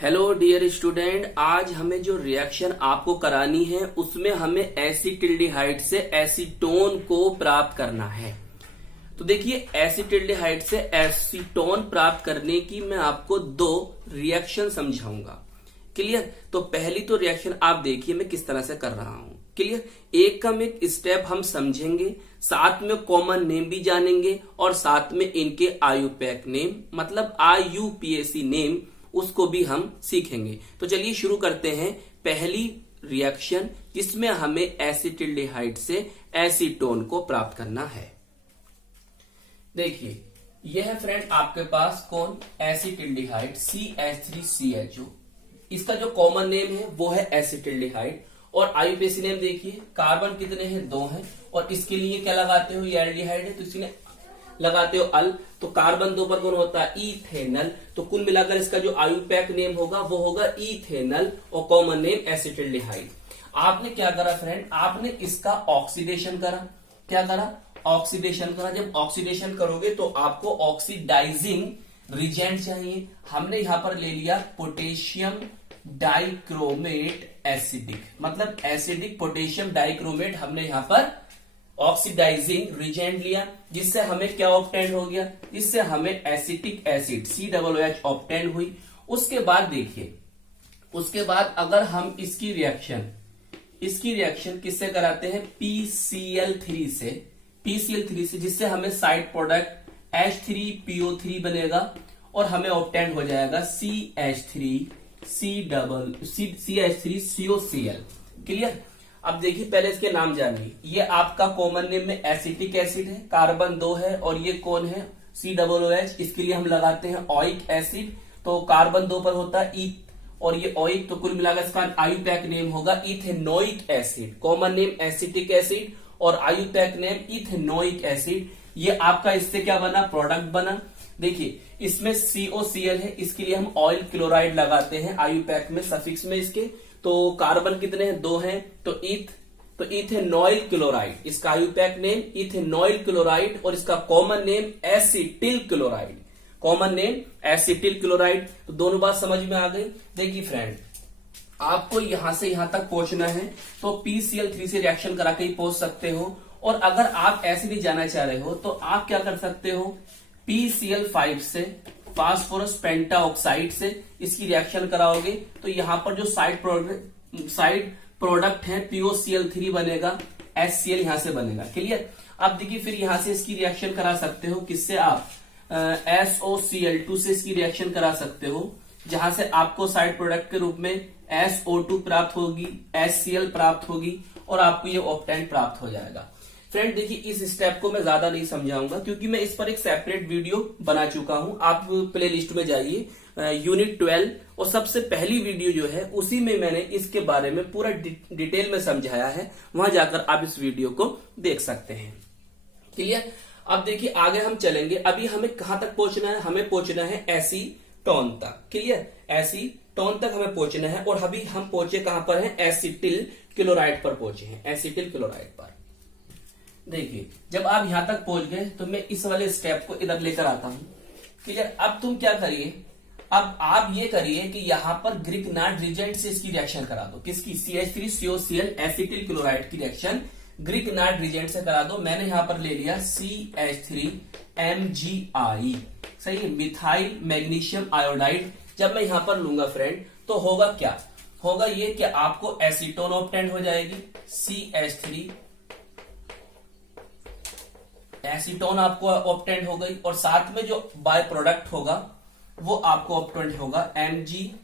Hello dear student, आज हमें जो रिएक्शन आपको करानी है उसमें हमें एसिटिल्डिहाइड से एसीटोन को प्राप्त करना है। तो देखिए, एसिटिल्डिहाइड से एसीटोन प्राप्त करने की मैं आपको दो रिएक्शन समझाऊंगा। क्लियर? तो पहली तो रिएक्शन आप देखिए मैं किस तरह से कर रहा हूं। क्लियर? एक कम एक स्टेप हम समझेंगे, साथ में कॉमन नेम भी जानेंगे और साथ में इनके आयुपैक नेम मतलब IUPAC नेम उसको भी हम सीखेंगे। तो चलिए शुरू करते हैं पहली रिएक्शन जिसमें हमें एसिटिल्डिहाइड से एसीटोन को प्राप्त करना है। देखिए, यह है फ्रेंड आपके पास कौन एसिटिल्डिहाइड CH3CHO। इसका जो कॉमन नेम है वो है एसिटिल्डिहाइड और आईयूपीएसी नेम देखिए, कार्बन कितने हैं? 2 हैं और इसके लिए क्या लगाते हो? ये एल्डिहाइड है तो इसलिए लगाते हो अल, तो कार्बन 2 पर कौन होता है? इथेनल। तो कुल मिलाकर इसका जो आयुपैक नेम होगा वो होगा इथेनल और कॉमन नेम एसिटिल्डिहाइड। आपने क्या करा फ्रेंड? आपने इसका ऑक्सीडेशन करा। क्या करा? ऑक्सीडेशन करा। जब ऑक्सीडेशन करोगे तो आपको ऑक्सीडाइजिंग रिजेंट चाहिए। हमने यहां पर ले लिया पोटेशियम डाइक्रोमेट एसिडिक, मतलब एसिडिक पोटेशियम डाइक्रोमेट हमने यहां पर ऑक्सीडाइजिंग रिजेंट लिया, जिससे हमें क्या ऑब्टेन हो गया? जिससे हमें एसिटिक एसिड COOH ऑब्टेन हुई। उसके बाद देखिए, उसके बाद अगर हम इसकी रिएक्शन किससे कराते हैं? PCl3 से, जिससे हमें साइड प्रोडक्ट H3PO3 बनेगा और हमें ऑब्टेन हो जाएगा CH3COCl। क्लियर? अब देखिए, पहले इसके नाम जानिए। ये आपका कॉमन नेम में एसिटिक एसिड है, कार्बन 2 है और ये कौन है? COOH। इसके लिए हम लगाते हैं ओइक एसिड, तो कार्बन 2 पर होता है ईथ और ये ओइक, तो कुल मिलाकर इसका आयुपैक नेम होगा ethanoic acid. Common name acetic acid और आयुपैक नेम इथेनोइक एसिड। ये आपका इससे क्या बना? प्रोडक्ट बना। देखिए, इसमें COCl है, इसके लिए हम ऑयल क्लोराइड लगाते हैं आयुपैक में सफिक्स में इसके। तो कार्बन कितने हैं? 2 हैं, तो इथेनॉइल क्लोराइड, इसका आयुपैक नेम इथेनॉइल क्लोराइड और इसका common name acetyl chloride. Common name acetyl chloride. तो दोनों बात समझ में आ गई। देखिए फ्रेंड, आपको यहां से यहां तक पहुंचना है तो PCl3 से रिएक्शन करा के ही पहुंच सकते हो, और अगर आप ऐसे नहीं जाना चाह रहे हो तो आप क्या कर सकते हो? PCl5 से, फास्फोरस पेंटाऑक्साइड से इसकी रिएक्शन कराओगे तो यहां पर जो साइड प्रोडक्ट है POCl3 बनेगा, HCl यहां से बनेगा। क्लियर? अब देखिए, फिर यहां से इसकी रिएक्शन करा सकते हो किससे? आप SOCl2 से इसकी रिएक्शन करा सकते हो, जहां से आपको साइड प्रोडक्ट के रूप में SO2 प्राप्त होगी, HCl प्राप्त होगी और आपको ये ऑक्टेन प्राप्त हो जाएगा। फ्रेंड देखिए, इस स्टेप को मैं ज्यादा नहीं समझाऊंगा क्योंकि मैं इस पर एक सेपरेट वीडियो बना चुका हूं। आप प्ले लिस्ट में जाइए, यूनिट 12 और सबसे पहली वीडियो जो है उसी में मैंने इसके बारे में पूरा डिटेल में समझाया है, वहां जाकर आप इस वीडियो को देख सकते हैं। क्लियर? अब देखिए, आगे हम चलेंगे। अभी हमें कहां तक पहुंचना है? हमें पहुंचना है एसीटोन तक। क्लियर? एसीटोन तक हमें पहुंचना है और अभी हम पहुंचे कहां पर हैं? एसिटिल क्लोराइड पर पहुंचे हैं, एसिटिल क्लोराइड पर। देखिए, जब आप यहां तक पहुंच गए तो मैं इस वाले स्टेप को इधर लेकर आता हूं। क्लियर? अब तुम क्या करिए? अब आप ये करिए कि यहां पर ग्रिग्नार्ड रिजेंट से इसकी रिएक्शन करा दो। किसकी? CH3COCl एसिटिल क्लोराइड की रिएक्शन ग्रिग्नार्ड रिजेंट से करा दो। मैंने यहां पर ले लिया CH3MgI, सही है, मिथाइल मैग्नीशियम आयोडाइड। जब मैं यहां पर लूंगा फ्रेंड तो होगा क्या? होगा ये कि आपको एसीटोन ऑब्टेन हो जाएगी, CH3 एसीटोन आपको ऑब्टेन हो गई और साथ में जो बाय प्रोडक्ट होगा वो आपको ऑब्टेन होगा MgICl।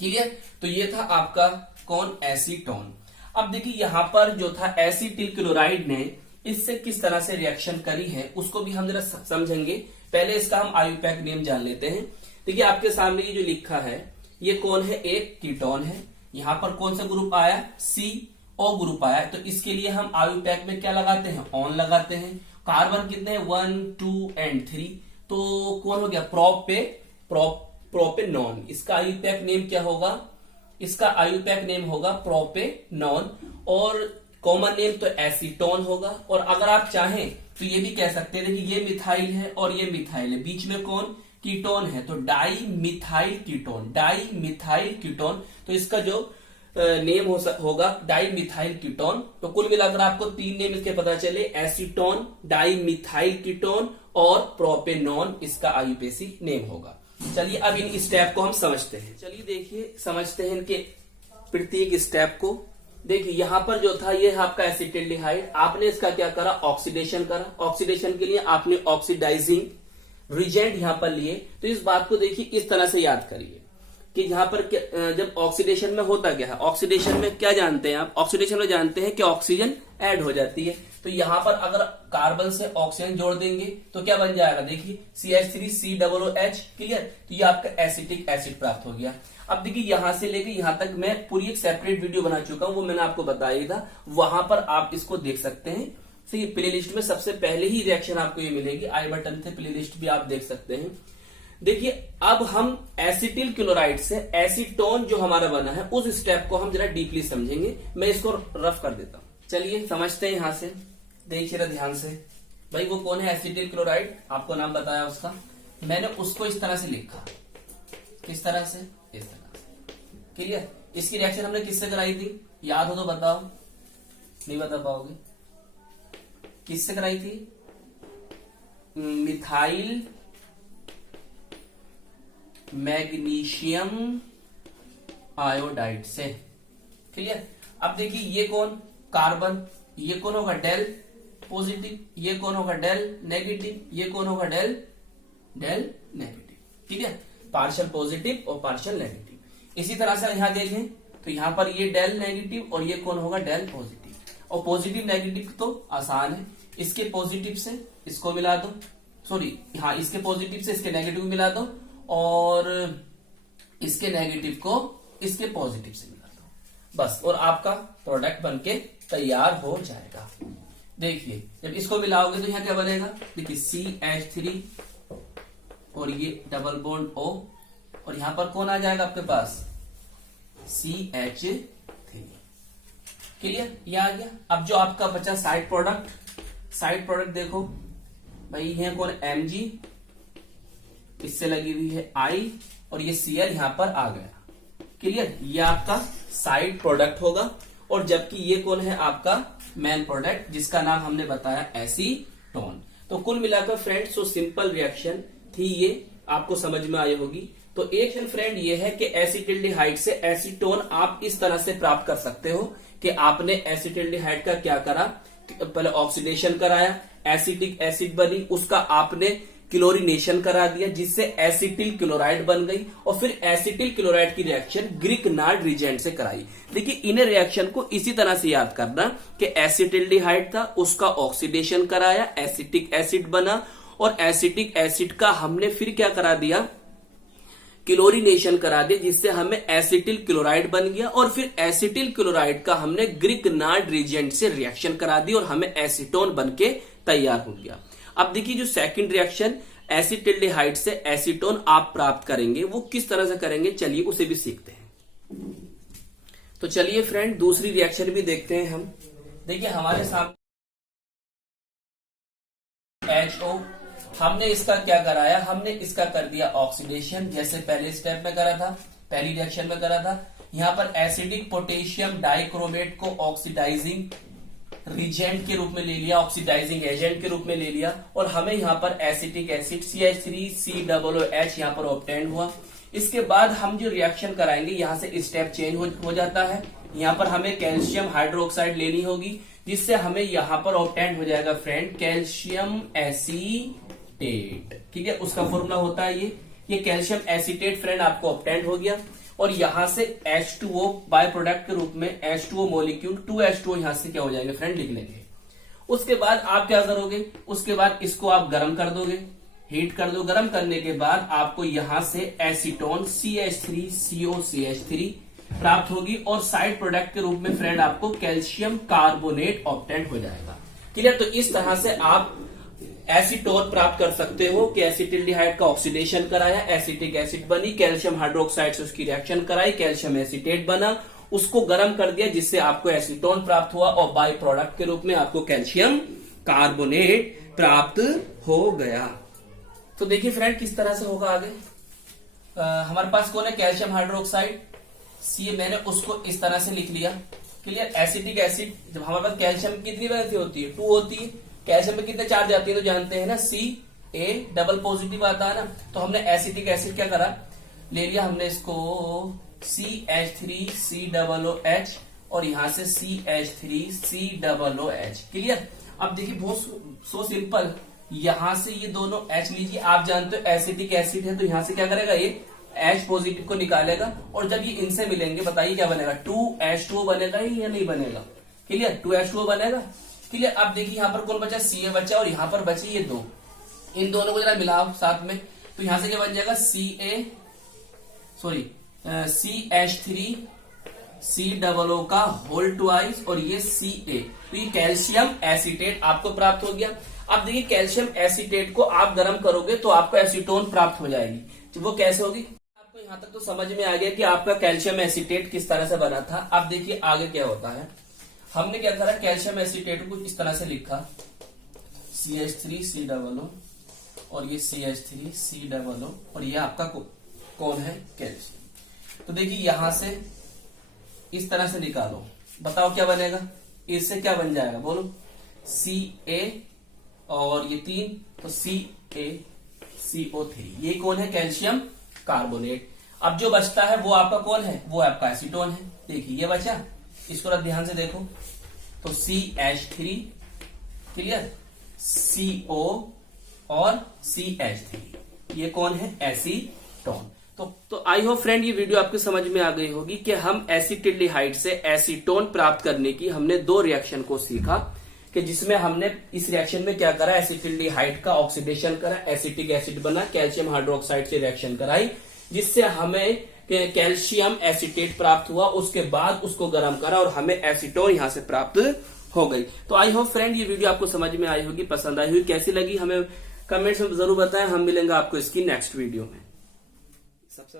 क्लियर? तो ये था आपका कौन? एसीटोन। अब देखिए, यहां पर जो था एसिटिल क्लोराइड ने इससे किस तरह से रिएक्शन करी है उसको भी हम जरा समझेंगे। पहले इसका हम आयुपैक नेम जान लेते हैं। देखिए, आपके सामने ये जो लिखा है ये कौन है? एक कीटोन है। यहां पर कौन सा ग्रुप आया? CO ग्रुप आया, तो इसके लिए हम आयुपैक में क्या लगाते हैं? ऑन लगाते हैं। कार्बन कितने हैं? 1, 2 एंड 3, तो कौन हो गया? प्रोपेनॉन। इसका आयुपैक नेम क्या होगा? इसका आयुपैक नेम होगा प्रोपेनॉन और कॉमन नेम तो एसीटोन होगा। और अगर आप चाहें तो ये भी कह सकते हैं कि ये मिथाइल है और ये मिथाइल है, बीच में कौन? कीटोन है, तो di methyl ketone, di methyl ketone, तो इसका जो नेम होगा डाई मिथाइल कीटोन। तो कुल मिलाकर आपको 3 नेम इसके पता चले, एसीटोन, डाई मिथाइल कीटोन और प्रोपेनॉन इसका आईयूपीएसी नेम होगा। चलिए अब इन स्टेप को हम समझते हैं। चलिए देखिए समझते हैं इनके प्रत्येक स्टेप को। देखिए यहां पर जो था ये आपका एसिटिल्डिहाइड, आपने इसका क्या करा, ऑक्सीडेशन करा। ऑक्सीडेशन के लिए आपने ऑक्सीडाइजिंग रिजेंट यहां पर लिए। तो इस बात को देखिए इस तरह से याद करिए कि यहाँ पर जब ऑक्सीडेशन में होता क्या है, ऑक्सीडेशन में क्या जानते हैं आप, ऑक्सीडेशन में जानते हैं कि ऑक्सीजन ऐड हो जाती है। तो यहाँ पर अगर कार्बन से ऑक्सीजन जोड़ देंगे तो क्या बन जाएगा, देखिए CH3COOH, क्लियर। तो ये आपका एसिटिक एसिड प्राप्त हो गया। अब देखिए यहां से लेके यहां तक मैं पूरी एक सेपरेट वीडियो बना चुका हूं, वो मैंने आपको बताया था, वहां पर आप इसको देख सकते हैं। तो ये प्ले लिस्ट में सबसे पहले ही रिएक्शन आपको ये मिलेगी, आई बटन थे, प्ले लिस्ट भी आप देख सकते हैं। देखिए अब हम एसिटिल क्लोराइड से एसीटोन जो हमारा बना है उस स्टेप को हम जरा डीपली समझेंगे। मैं इसको रफ कर देता हूं, चलिए समझते हैं। यहां से देखिए जरा ध्यान से, भाई वो कौन है, एसिटिल क्लोराइड, आपको नाम बताया उसका, मैंने उसको इस तरह से लिखा, किस तरह से, इस तरह से, क्लियर। इसकी रिएक्शन हमने किससे कराई थी, याद हो तो बताओ, नहीं बता पाओगे, किससे कराई थी, मिथाइल मैग्नीशियम आयोडाइड से, क्लियर। अब देखिए ये कौन, कार्बन, ये कौन होगा, डेल पॉजिटिव, ये कौन होगा, डेल नेगेटिव, ये कौन होगा, डेल नेगेटिव, ठीक है, पार्शियल पॉजिटिव और पार्शियल नेगेटिव। इसी तरह से यहां देखें तो यहां पर ये डेल नेगेटिव और ये कौन होगा, डेल पॉजिटिव। और पॉजिटिव नेगेटिव तो आसान है, इसके पॉजिटिव से इसको मिला दो, सॉरी हाँ, इसके पॉजिटिव से इसके नेगेटिव मिला दो और इसके नेगेटिव को इसके पॉजिटिव से मिला दो, बस, और आपका प्रोडक्ट बनके तैयार हो जाएगा। देखिए जब इसको मिलाओगे तो यहां क्या बनेगा, देखिए CH3 और ये डबल बॉन्ड O और यहां पर कौन आ जाएगा आपके पास, CH3, क्लियर, ये आ गया। अब जो आपका बचा साइड प्रोडक्ट, साइड प्रोडक्ट देखो भाई, है कौन, Mg, इससे लगी हुई है I और ये Cl यहां पर आ गया, क्लियर। ये आपका साइड प्रोडक्ट होगा। और जबकि ये कौन है आपका मेन प्रोडक्ट, जिसका नाम हमने बताया एसीटोन। तो कुल मिलाकर फ्रेंड्स जो सिंपल रिएक्शन थी ये आपको समझ में आई होगी। तो एक फ्रेंड ये है कि एसिटिल्डिहाइड से एसीटोन आप इस तरह से प्राप्त कर सकते हो कि आपने एसिटिल्डिहाइड का क्या करा, पहले ऑक्सीडेशन कराया, एसिटिक एसिड बनी, उसका आपने क्लोरीनेशन करा दिया जिससे एसिटिल क्लोराइड बन गई और फिर एसिटिल क्लोराइड की रिएक्शन ग्रिकनार्ड रिजेंट से कराई। देखिए इन रिएक्शन को इसी तरह से याद करना कि एसिटिल्डिहाइड था, उसका ऑक्सीडेशन कराया, एसिटिक एसिड बना और एसिटिक एसिड का हमने फिर क्या करा दिया, क्लोरीनेशन करा दिया जिससे हमें एसिटिल क्लोराइड बन गया और फिर एसिटिल क्लोराइड का हमने ग्रिकनार्ड रिजेंट से रिएक्शन करा दी और हमें एसीटोन बनके तैयार हो गया। अब देखिए जो सेकंड रिएक्शन एसिटिल्डिहाइड से एसीटोन आप प्राप्त करेंगे वो किस तरह से करेंगे, चलिए उसे भी सीखते हैं। तो चलिए फ्रेंड दूसरी रिएक्शन भी देखते हैं हम। देखिए हमारे सामने HO, हमने इसका क्या कराया, हमने इसका कर दिया ऑक्सीडेशन, जैसे पहले स्टेप में करा था, पहली रिएक्शन में करा था। यहां पर एसिडिक पोटेशियम डाइक्रोमेट को ऑक्सीडाइजिंग रिजेंट के रूप में ले लिया, ऑक्सीडाइजिंग एजेंट के रूप में ले लिया और हमें यहाँ पर एसिटिक एसिड CH3COOH यहाँ पर ऑब्टेन हुआ। इसके बाद हम जो रिएक्शन कराएंगे यहाँ से स्टेप चेंज हो जाता है। यहाँ पर हमें कैल्शियम हाइड्रोक्साइड लेनी होगी जिससे हमें यहाँ पर ऑब्टेन हो जाएगा फ्रेंड कैल्शियम एसीटेट, ठीक है, उसका फॉर्मूला होता है ये कैल्शियम एसीटेट फ्रेंड आपको ऑब्टेन हो गया। और यहां से H2O बाय प्रोडक्ट के रूप में H2O मॉलिक्यूल 2H2O यहां से क्या हो जाएंगे फ्रेंड, लिख लेंगे। उसके बाद आप क्या करोगे, उसके बाद इसको आप गर्म कर दोगे, हीट कर दो। गर्म करने के बाद आपको यहां से एसीटोन CH3COCH3 प्राप्त होगी और साइड प्रोडक्ट के रूप में फ्रेंड आपको कैल्शियम कार्बोनेट ऑब्टेन हो जाएगा, क्लियर। तो इस तरह से आप एसीटोन प्राप्त कर सकते हो कि एसिटिल्डिहाइड का ऑक्सीडेशन कराया, एसिटिक एसिड बनी, कैल्शियम हाइड्रोक्साइड से उसकी रिएक्शन कराई, कैल्शियम एसीटेट बना, उसको गर्म कर दिया जिससे आपको एसीटोन प्राप्त हुआ और बाय प्रोडक्ट के रूप में आपको कैल्शियम कार्बोनेट प्राप्त हो गया। तो देखिए फ्रेंड किस तरह से होगा आगे। हमारे पास कौन है, कैल्शियम हाइड्रोक्साइड सी, मैंने उसको इस तरह से लिख लिया। क्लियर। एसिटिक एसिड, जब हमारे पास कैल्शियम कितनी वैल्यू होती है, 2 होती है। कैल्शियम में कितने चार्ज आती है तो जानते हैं ना, Ca डबल पॉजिटिव आता है ना। तो हमने एसिटिक एसिड क्या करा, ले लिया हमने इसको CH3COOH और यहां से CH3COOH। क्लियर। अब देखिए बहुत सो सिंपल, यहां से ये दोनों H लीजिए, आप जानते हो एसिटिक एसिड है तो यहां से क्या करेगा, ये H पॉजिटिव को निकालेगा और जब ये इनसे मिलेंगे बताइए क्या बनेगा, 2H2O बनेगा या नहीं बनेगा। क्लियर, 2H2O बनेगा। क्लियर। अब देखिए यहाँ पर कौन बचा, Ca बचा और यहाँ पर बचे ये दो, इन दोनों को जरा मिलाओ साथ में, तो यहां से क्या बन जाएगा, CH3COO का होल ट्वाइस और ये Ca, तो ये कैल्शियम एसीटेट आपको प्राप्त हो गया। अब देखिए कैल्शियम एसीटेट को आप गर्म करोगे तो आपको एसीटोन प्राप्त हो जाएगी। तो वो कैसे होगी, आपको यहां तक तो समझ में आ गया कि आपका कैल्शियम एसीटेट किस तरह से बना था। अब देखिए आगे क्या होता है, हमने क्या करा, कैल्शियम एसीटेट को इस तरह से लिखा CH3COO और ये CH3COO और ये आपका कौन है, कैल्शियम। तो देखिए यहां से इस तरह से निकालो, बताओ क्या बनेगा, इससे क्या बन जाएगा बोलो, Ca और ये 3 तो CaCO3, ये कौन है, कैल्शियम कार्बोनेट। अब जो बचता है वो आपका कौन है, वो आपका एसीटोन है। देखिए ये बचा, इसको ध्यान से देखो, तो CH3, क्लियर, CO और CH3, ये कौन है, एसीटोन। तो आई होप फ्रेंड ये वीडियो आपको समझ में आ गई होगी कि हम एसिटिल्डिहाइड से एसीटोन प्राप्त करने की हमने 2 रिएक्शन को सीखा, कि जिसमें हमने इस रिएक्शन में क्या करा, एसिटिल्डिहाइड का ऑक्सीडेशन करा, एसिटिक एसिड बना, कैल्शियम हाइड्रोक्साइड से रिएक्शन कराई, जिससे हमें कैल्शियम एसीटेट प्राप्त हुआ। उसके बाद उसको गर्म करा और हमें एसीटोन यहां से प्राप्त हो गई। तो आई होप फ्रेंड ये वीडियो आपको समझ में आई होगी, पसंद आई होगी, कैसी लगी हमें कमेंट्स में जरूर बताएं। हम मिलेंगे आपको इसकी नेक्स्ट वीडियो में। सबसे